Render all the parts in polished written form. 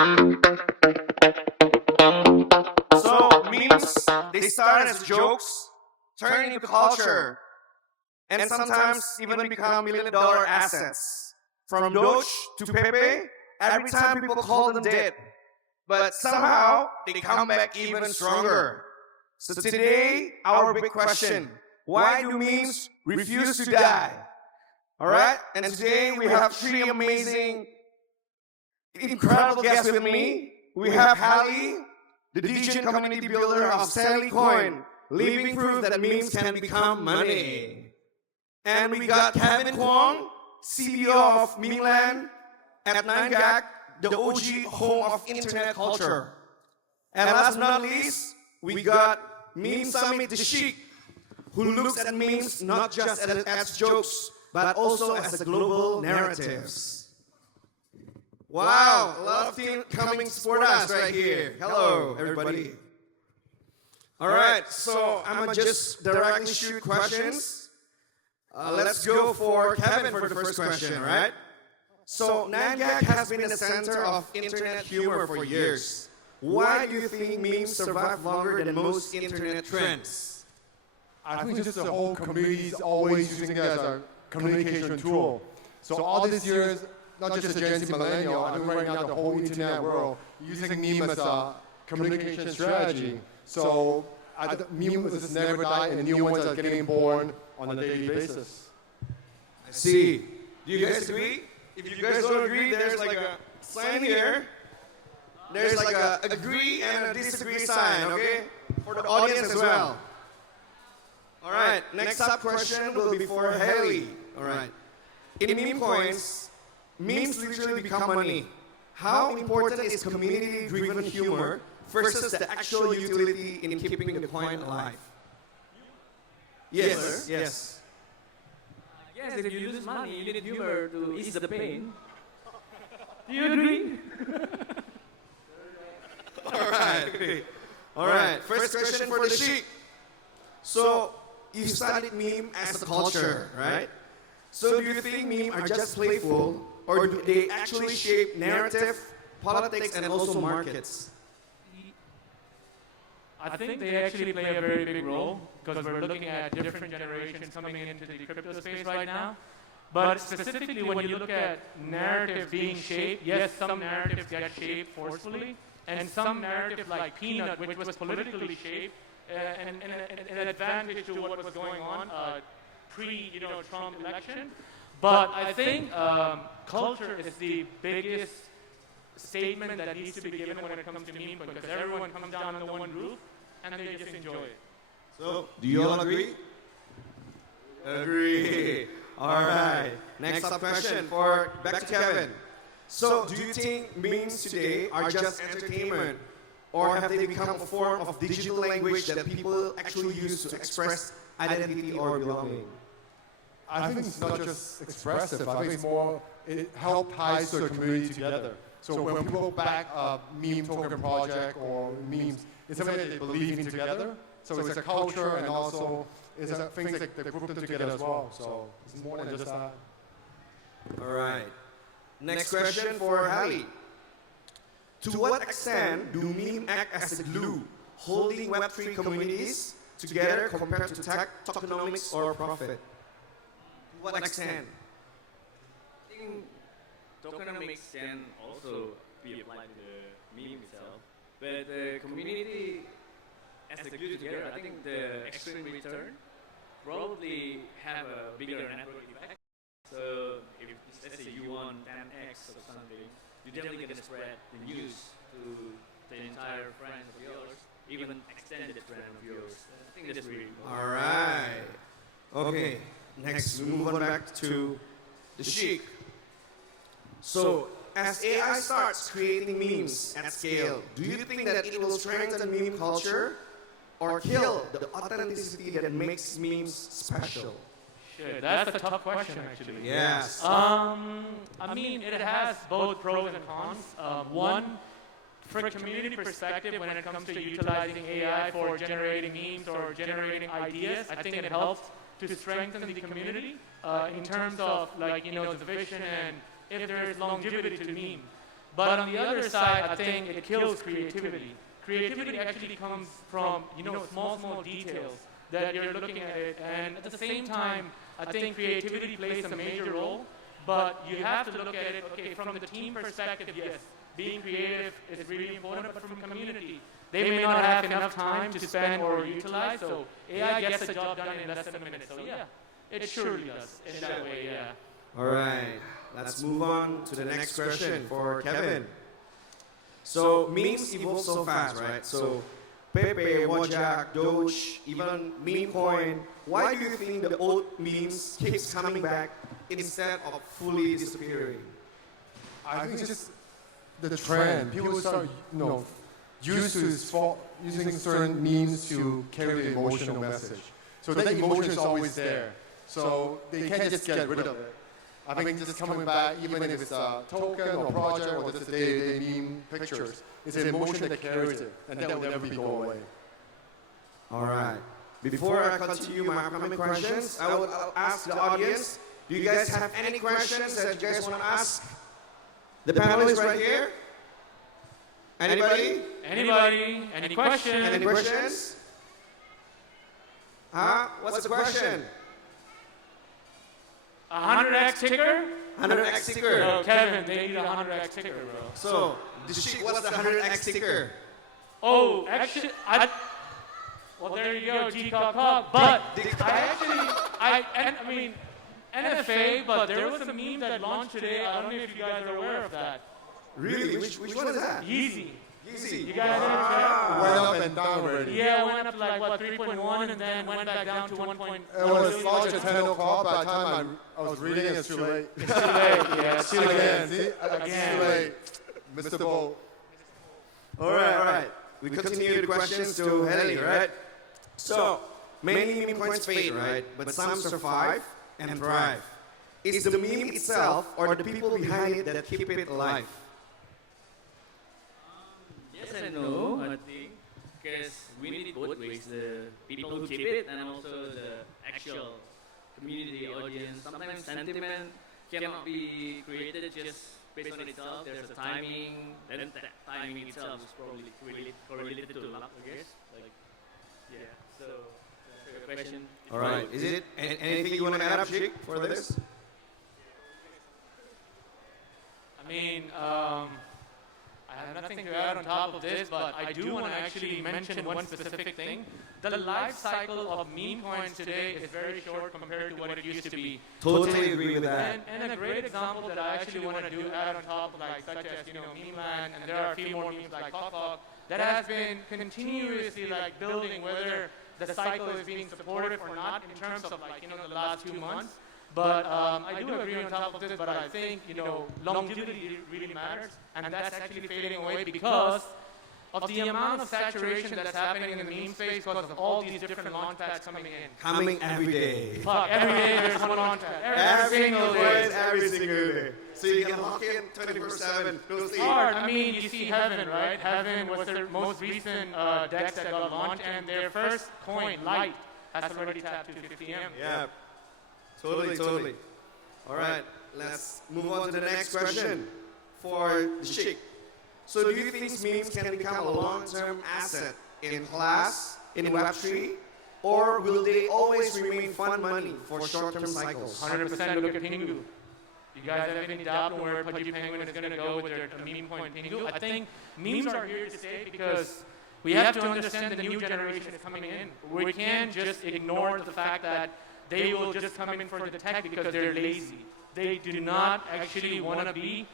So memes, they start as jokes, turn into culture, and sometimes even become million-dollar assets. From Doge to Pepe, every time people call them dead, but somehow they come back even stronger. So today, our big question: why do memes refuse to die? All right, and today we have three amazing, incredible guests with me. We have Hali, the DJ community builder of Memecoin, living proof that memes can become money. And we got Kwong, CEO of Memeland at 9gag, the OG home of internet culture. And last but not least, we got Meme Summit the Sheikh, who looks at memes not just as jokes, but also as a global narratives. Wow, a lot of team coming to support us right here. Hello, everybody. All right, so I'm gonna just directly shoot questions. Let's go for Kevin for the first question, all right? So 9gag has been the center of internet humor for years. Why do you think memes survive longer than most internet trends? I think just the whole community is always using it as a communication tool. So all these years, not just the Gen Z millennial, I think right now the whole internet world using meme as a communication strategy. So memes just never die and new ones are getting born on a daily basis. I see. Do you guys agree? If you guys don't agree, there's like a sign here. There's like a agree and a disagree sign, okay? For the audience as well. All right, next up question will be for Hali. All right. In Memecoins, memes literally become money. How important is community-driven humor versus the actual utility in keeping the coin alive? Yes, yes. Yes, if you lose money, you need humor to ease the pain. Do you agree? All right. First question for the Sheikh. So, you studied meme as a culture, right? So do you think memes are just playful, or do they actually shape narrative, politics, and also markets? I think they actually play a very big role because we're looking at different generations coming into the crypto space right now. But specifically when you look at narrative being shaped, yes, some narratives get shaped forcefully, and some narrative like Peanut, which was politically shaped, and an advantage to what was going on pre-Trump election. But I think culture is the biggest statement that needs to be given when it comes to meme, because everyone comes down under one roof and they just enjoy it. So, do you all agree? Agree. All right. Next up question for back to Kevin. So, do you think memes today are just entertainment, or have they become a form of digital language that people actually use to express identity or belonging? I think it's not just expressive. I think it's more, it helps ties the community together. So when people back a meme token project or memes, it's something that they believe in together. So it's a culture and also it's things that they group them together as well. So it's more than just that. All right. Next question for Hali. To what extent do memes act as a glue, holding Web3 communities together compared to tech, tokenomics, or profit? To what extent? I think tokenomics can also be applied to the meme itself, but the community as a glue together, I think the extreme return probably have a bigger network effect. So if let's say you want 10x or something, you're definitely going to spread the news to the entire friends of yours, even extended friend of yours. I think that's really important. All right. Okay. Next, we move on back to the Sheikh. So, as AI starts creating memes at scale, do you think that it will strengthen meme culture or kill the authenticity that makes memes special? Sure, that's a tough question actually. Yes. I mean, it has both pros and cons. One, for a community perspective, when it comes to utilizing AI for generating memes or generating ideas, I think it helps to strengthen the community in terms of the vision and if there is longevity to meme. But on the other side, I think it kills creativity. Creativity actually comes from, small details that you're looking at it. And at the same time, I think creativity plays a major role. But you have to look at it, okay, from the team perspective, yes, being creative is really important, but from community, they may not have enough time to spend or utilize, so AI gets the job done in less than a minute. So yeah, it surely does in that way, yeah. All right, let's move on to the next question for Kevin. So memes evolve so fast, right? So Pepe, Wojak, Doge, even Memecoin. Why do you think the old memes keeps coming back instead of fully disappearing? I think it's just the trend. People start, used to using certain memes to carry the emotional message. So that emotion is always there. So they can't just get rid of it. I think just coming back, even if it's a token or project or just day-to-day meme pictures, it's an emotion that carries it, and that will never go away. All right. Before I continue my upcoming questions, I'll ask the audience, do you guys have any questions that you guys want to ask? The panelists right here? Anybody? Anybody? Any questions? Any questions? What's the question? 100x ticker? 100x ticker. Bro, Kevin, they need a 100x ticker, bro. So, Sheikh, what's the 100x ticker? Oh, actually, well, there you go, G-Cock. But I mean, NFA, but there was a meme that launched today. I don't know if you guys are aware of that. Really? Which one is that? Yeezy. Yeezy. You guys know Went up and down already. Yeah, it went up to like, 3.1 and then went back down to 1. It was launched at 10 o'clock. By the time I was reading it, it's too late. It's too late, yeah, it's too late. Again, see? Again. Too late. Mr. Bo. All right. We continue the questions to Hali, right? So, many meme coins fade, right? But some survive and thrive. Is the meme itself or the people behind it that keep it alive? Yes and no, I think, because we need both ways, the people who keep it and also the actual community audience. Sometimes sentiment cannot be created just based on itself. There's a timing, then that timing itself is probably correlated to luck, I guess. Like, yeah, so that's a question. All right. Is it anything you want to add up, Sheikh, for this? I mean, I have nothing to add on top of this, but I do want to actually mention one specific thing. The life cycle of meme coins today is very short compared to what it used to be. Totally agree with that. And a great example that I actually want to do add on top, like such as Memeland, and there are a few more memes like Kwong, that has been continuously like building, whether the cycle is being supportive or not in terms of like the last 2 months. But I do agree on top of this, but I think, longevity really matters, and that's actually fading away because of the amount of saturation that's happening in the meme space because of all these different launch pads coming in. Coming every day. Fuck, every day there's one launch pad. Every single day. Every single day. So you can lock in 24/7. No sleep. Hard. I mean, you see Heaven, right? Heaven was their most recent DEX that got launched, and their first coin, Light, has already tapped to 50 M. Yeah. Totally. All right, let's move on to the next question for the Sheikh. So do you think memes can become a long-term asset in class, in Web3, or will they always remain fun money for short-term cycles? 100% look at Pingu. You guys have any doubt on where Pudgy Penguin is going to go with their meme coin Pingu? I think memes are here to stay because we have to understand the new generation is coming in. We can't just ignore the fact that they will just come in for the tech because they're lazy. They do not actually want to be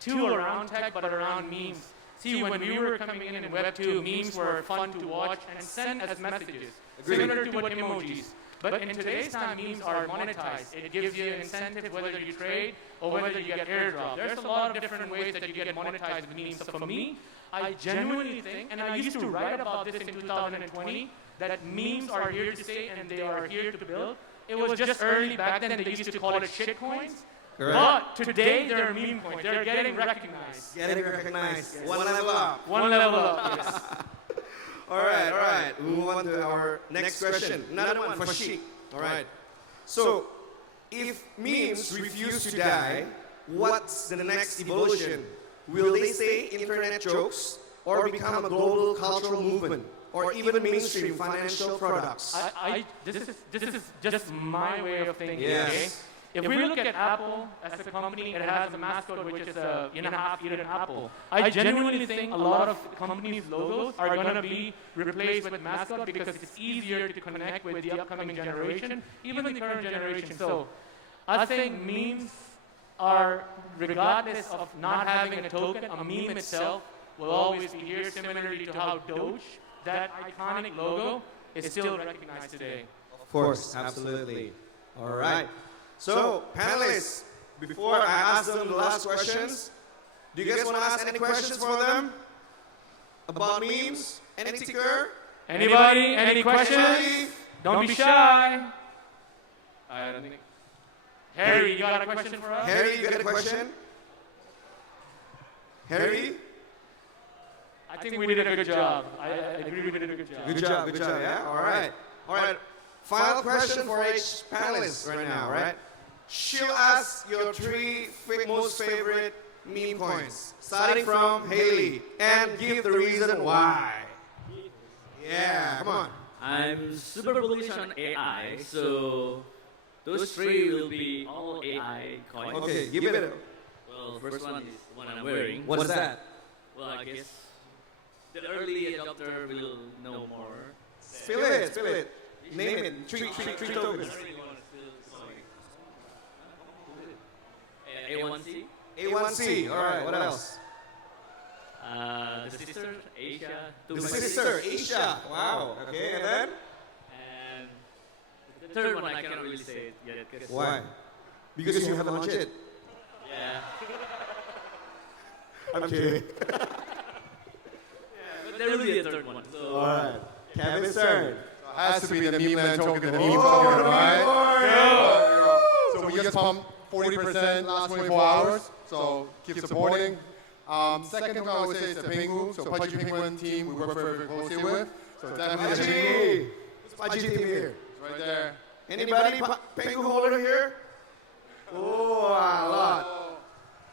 too around tech, but around memes. See, when we were coming in Web 2, memes were fun to watch and send as messages, similar to what emojis. But in today's time, memes are monetized. It gives you an incentive whether you trade or whether you get airdrop. There's a lot of different ways that you get monetized with memes. So for me, I genuinely think, and I used to write about this in 2020, that memes are here to stay and they are here to build. It was just early back then, they used to call it shit coins. But today, they're meme coins. They're getting recognized. Getting recognized. Yes. One level up. One level up, yes. All right. We move on to our next question. Another one for Sheikh. All right. So, if memes refuse to die, what's the next evolution Will they stay internet jokes or become a global cultural movement or even mainstream financial products? This is just my way of thinking. Yes. Okay? If we look at Apple as a company, it has a mascot which is a half-eaten apple. I genuinely think a lot of companies' logos are going to be replaced with mascot because it's easier to connect with the upcoming generation, even the current generation. So I think memes are, regardless of not having a token, a meme itself will always be here, similarly to how Doge, that iconic logo, is still recognized today. Of course, absolutely. All right. So, panelists, before I ask them the last questions, do you guys want to ask any questions for them? About memes? Any ticker? Anybody? Any questions? Don't be shy. I don't think. Harry, you got a question for us? Harry, you got a question? Harry? I think we did a good job. I agree we did a good job. Good job, yeah? All right. All right. Final question for each panelist right now, right? She'll ask your three most favorite meme coins, starting from Hali, and give the reason why. Yeah, come on. I'm super bullish on AI, so those three will be all AI coins. Okay, give it a... Well, first one is one I'm wearing. What is that? Well, I guess the early adopter will know more. Spill it. Name it. Three tokens. A1C. A1C. All right. What else? The sister, Asia. The sister, Asia. Wow. Okay, and then? And the third one, I cannot really say it yet. Why? Because you haven't launched it. Yeah. I'm kidding. But there will be a third one. So. All right. Kevin's turn. It has to be the Memeland token, the meme token, right? So we just pumped 40% last 24 hours, so keep supporting. Second one I would say is the Pengu, so Pudgy Penguin team we work very closely with. So definitely the Pengu. Pudgy team here. It's right there. Anybody Pengu holder here? Oh, a lot.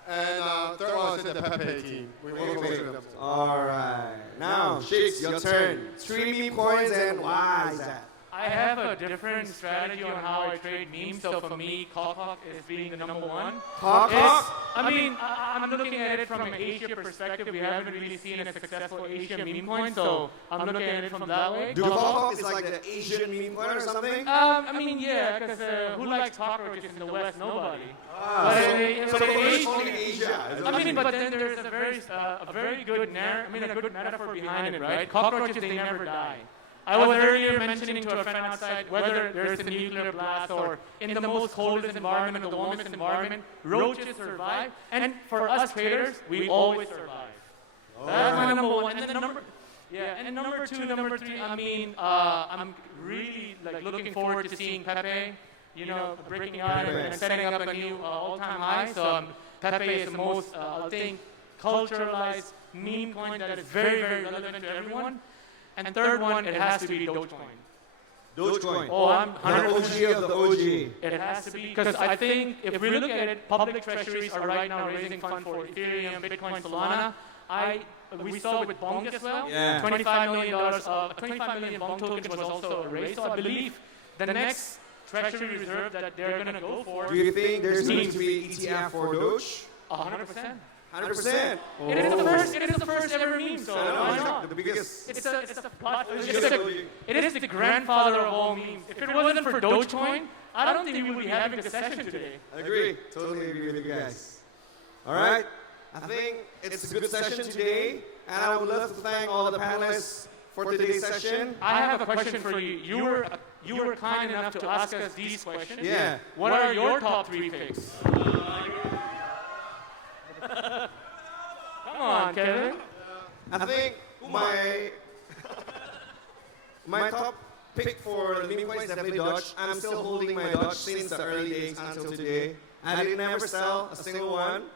And third one I would say the Pepe team. We work closely with them. All right. Now, Sheikh, your turn. 3 meme coins and why is that? I have a different strategy on how I trade memes. So for me, Kwong is being the number one. Kwong? I'm looking at it from an Asia perspective. We haven't really seen a successful Asian meme coin, so I'm looking at it from that way. Do Kwong is like the Asian meme coin or something? Yeah, because who likes cockroaches in the West? Nobody. So the first only Asia. But then there's a very good metaphor behind it, right? Cockroaches, they never die. I was earlier mentioning to a friend outside, whether there's a nuclear blast or in the most coldest environment or the warmest environment, roaches survive. And for us traders, we always survive. That's my number one. And then number two, number three, I'm really looking forward to seeing Pepe, breaking out and setting up a new all-time high. So Pepe is the most, I think, culturalized meme coin that is very, very relevant to everyone. And third one, it has to be Dogecoin. Dogecoin. Oh, I'm the OG of the OG. It has to be, because I think if we look at it, public treasuries are right now raising funds for Ethereum, Bitcoin, Solana. We saw it with Bong as well. Yeah. $25 million Bong tokens was also raised. So I believe the next treasury reserve that they're going to go for. Do you think there's going to be ETF for Doge? 100%. 100%. It is the first ever meme, so why not? The biggest. It is the grandfather of all memes. If it wasn't for Dogecoin, I don't think we would be having this session today. I agree. Totally agree with you guys. All right. I think it's a good session today, and I would love to thank all the panelists for today's session. I have a question for you. You were kind enough to ask us these questions. Yeah. What are your top 3 picks? Come on, Kevin. I think my top pick for the meme coin is definitely Dodge. I'm still holding my Dodge since the early days until today. I didn't ever sell a single one.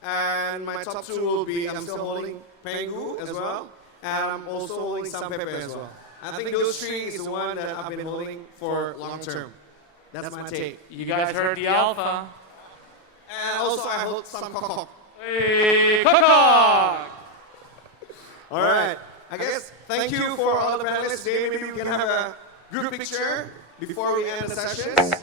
And my top 2 will be, I'm still holding Pengu as well. And I'm also holding some Pepe as well. I think those 3 is the one that I've been holding for long term. That's my take. You guys heard the alpha. And also I hold some Kokok. Hey, Coco! Thank you for all the panelists today. Maybe we can have a group picture before we end the sessions.